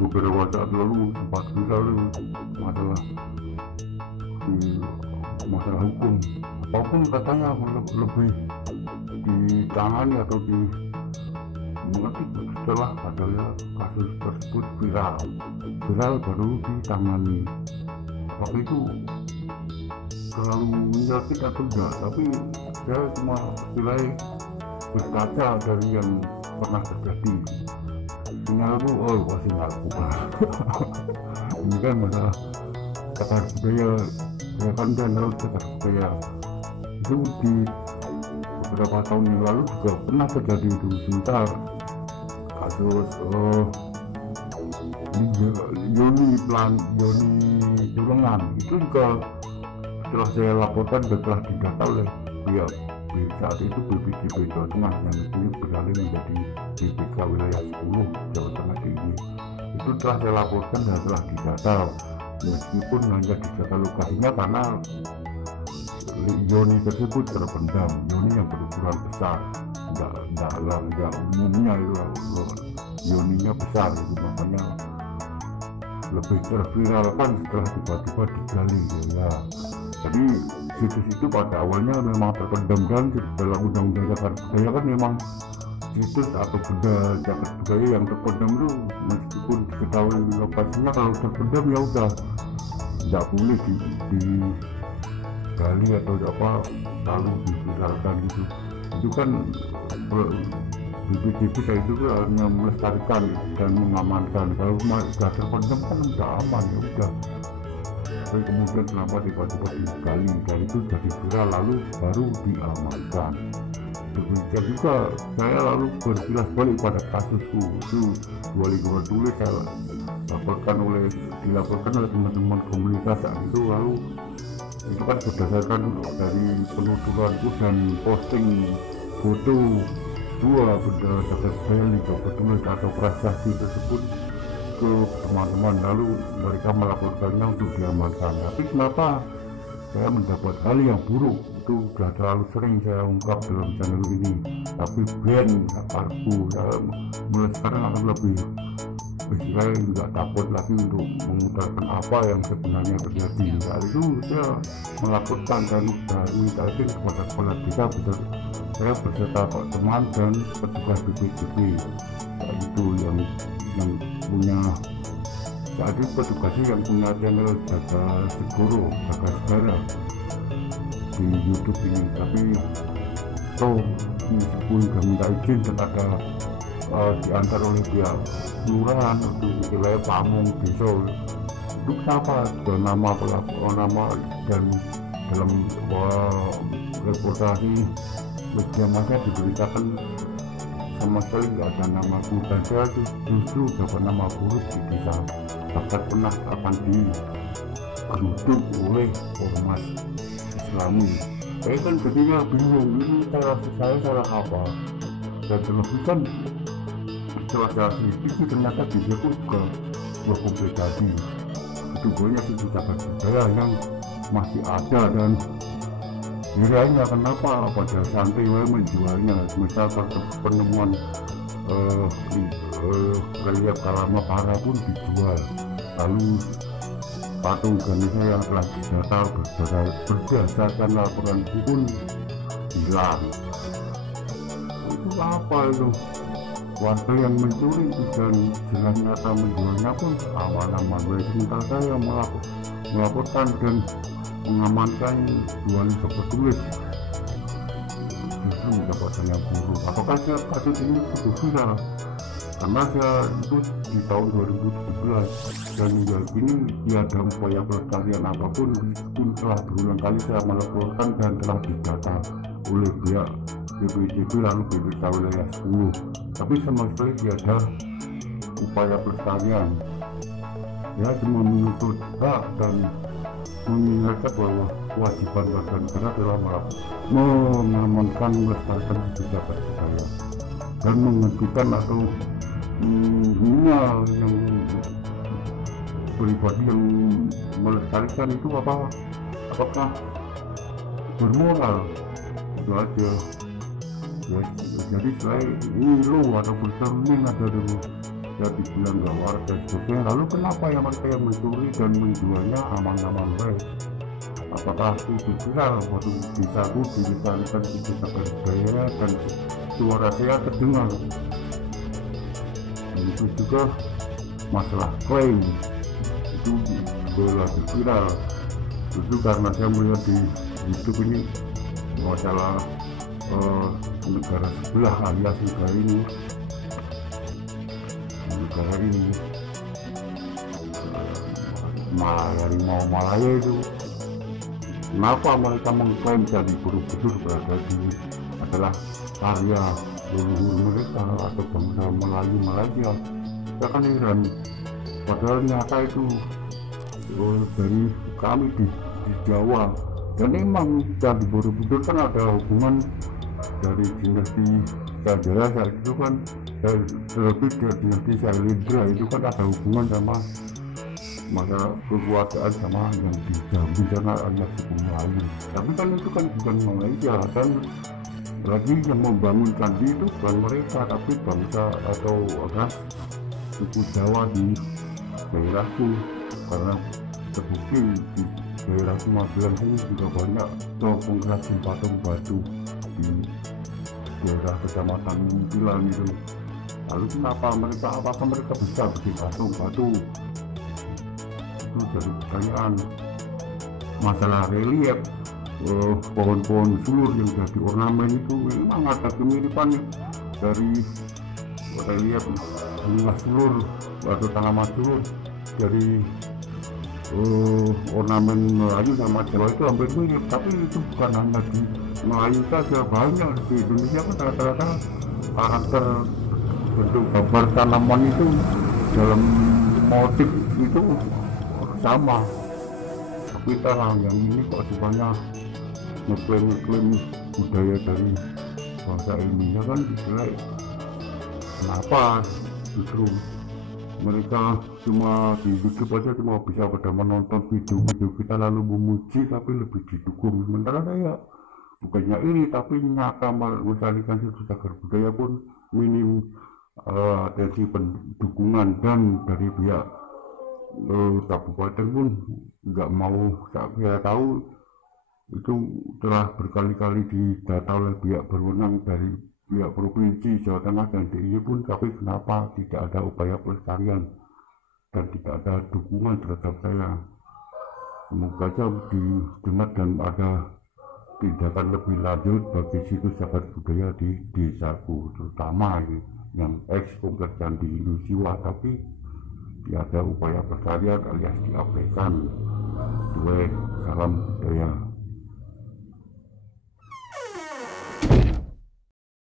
Beberapa saat lalu sempat viral masalah masalah hukum, apapun katanya lebih ditangani atau mengerti setelah adanya kasus tersebut viral baru ditangani. Waktu itu terlalu menyakit atau enggak, tapi saya cuma nilai berkaca dari yang pernah terjadi. Sinyalku, pasti ngaku. Ini kan masalah cagar budaya, saya kan dan laut cagar budaya itu di beberapa tahun yang lalu juga pernah terjadi itu. Sebentar kasus Yoni Julengan itu juga setelah saya laporkan setelah didata oleh pihak saat itu BPJB Jawa Tengah yang ini beralih menjadi BPK wilayah 10 Jawa Tengah ini. Itu telah saya laporkan dan telah didata, meskipun hanya didata lokasinya karena Yoni tersebut terpendam. Yoni yang berukuran besar, dalam yang umumnya itu Yoninya besar, itu makanya lebih terviralkan setelah tiba-tiba digali ya. Jadi situs itu pada awalnya memang terpendam, dan dalam undang-undang cagar budaya kan memang situs atau benda cagar budaya yang terpendam itu meskipun diketahui lokasinya, kalau terpendam ya udah tidak boleh digali atau apa lalu diviralkan gitu. Itu kan BPJB kayak itu hanya melestarikan dan mengamankan. Kalau sudah terpendam kan udah aman, ya udah. Tapi kemudian kenapa tiba-tiba digali dan itu jadi viral lalu baru diamankan. Demikian juga saya lalu berkilas balik pada kasusku itu 2022 saya dilaporkan oleh teman-teman komunitas saat itu. Lalu itu kan berdasarkan dari penuturanku dan posting foto dua benda cagar budaya yang bertulis atau prasasti tersebut ke teman-teman, lalu mereka melaporkannya untuk diamankan. Tapi kenapa saya mendapat hal yang buruk itu sudah terlalu sering saya ungkap dalam channel ini. Tapi brand akarku saya mulai sekarang akan lebih saya juga takut lagi untuk mengutarakan apa yang sebenarnya terjadi. Saat itu saya melaporkan dan sudah minta izin kepada kepala desa, saya beserta Pak teman dan petugas BPJB itu yang punya saat itu petugasnya yang punya channel Jaga Segara di YouTube ini. Tapi meskipun sudah minta izin dan ada diantar oleh pihak kelurahan untuk wilayah Pamung desa, itu kenapa ada nama pelaku, nama dan dalam reportasi media massa diberitakan sama sekali nggak ada nama aku, dan saya justru dapat nama buruk di desa, bahkan pernah akan digeruduk oleh ormas Islami. Saya kan jadinya bingung, ini saya salah apa, dan terlebih setelah saya sedikit ternyata di situ juga berkomplikasi. Itu banyak situ cagar budaya yang masih ada, dan kiranya kenapa pada santai menjualnya. Misal penemuan relief Kalamapara pun dijual, lalu patung Ganesha yang telah didata berdasarkan laporan pun hilang. Itu apa itu? Warga yang mencuri itu dan jelas nyata menjualnya pun aman-aman. Sementara saya melaporkan dan mengamankan jualan tertulis justru mendapatkan yang buruk. Apakah kasus ini sudah viral? Karena saya itu di tahun 2017 dan hingga ini tiada upaya pelestarian apapun, meskipun telah berulang kali saya melaporkan dan telah didata oleh pihak BPJB lalu BPK wilayah 10, tapi sama sekali tiada upaya pelestarian. Ya cuma menuntut hak dan mengingatkan bahwa kewajiban warga negara adalah mengamankan, melestarikan situs cagar budaya dan menghentikan atau yang pribadi yang melestarikan itu apakah bermoral, itu aja ya. Jadi saya ini lo atau bercermin ada dulu jadi bilang nggak waras dan sebagainya, lalu kenapa yang mereka yang mencuri dan menjualnya aman-aman baik? Apakah itu viral waktu disambut dilestarikan itu cagar budaya dan suara saya terdengar? Dan itu juga masalah klaim itu juga lagi viral itu karena saya melihat di YouTube ini masalah negara sebelah alias negara ini Harimau Malaya itu kenapa mereka mengklaim jadi Borobudur berada di adalah karya leluhur mereka atau bangsa Melayu Malaysia. Saya kan heran, padahal nyata itu dari kami di Jawa, dan memang Candi Borobudur kan ada hubungan dari dinasti Sanjaya itu kan, terlebih dari dinasti Sailendra itu kan ada hubungan sama masa kekuasaan sama yang di Jambi karena alias suku Melayu. Tapi kan itu kan bukan Malaysia, dan lagi yang membangun candi itu bukan mereka tapi bangsa atau ras suku Jawa di daerahku, karena terbukti di daerah Magelang ini juga banyak pengrajin patung batu di daerah kecamatan Muntilan itu. Lalu apakah mereka bisa bikin patung batu? Itu jadi pertanyaan. Masalah relief pohon-pohon sulur yang jadi ornamen itu memang ada kemiripan dari relief bunga sulur atau tanaman sulur dari ornamen Melayu sama Jawa itu hampir mirip, tapi itu bukan hanya di Melayu saja, banyak di Indonesia kan rata-rata karakter bentuk gambar tanaman itu dalam motif itu sama. Tapi kita yang ini kok semuanya ngeklaim budaya dari bahasa ilmiah kan jelek. Kenapa justru mereka cuma di YouTube aja cuma bisa pada menonton video-video kita lalu memuji tapi lebih didukung, sementara saya bukannya iri tapi nyata melestarikan situs cagar budaya pun minim atensi pendukungan, dan dari pihak kabupaten pun nggak mau. Saya tahu itu telah berkali-kali didata oleh pihak berwenang dari pihak provinsi Jawa Tengah dan DIY pun, tapi kenapa tidak ada upaya pelestarian dan tidak ada dukungan terhadap saya. Semoga saja didengar dan ada tindakan lebih lanjut bagi situs cagar budaya di desaku, terutama yang kompleks Candi Indosiwa, tapi tidak ada upaya pelestarian alias diabaikan. Salam budaya.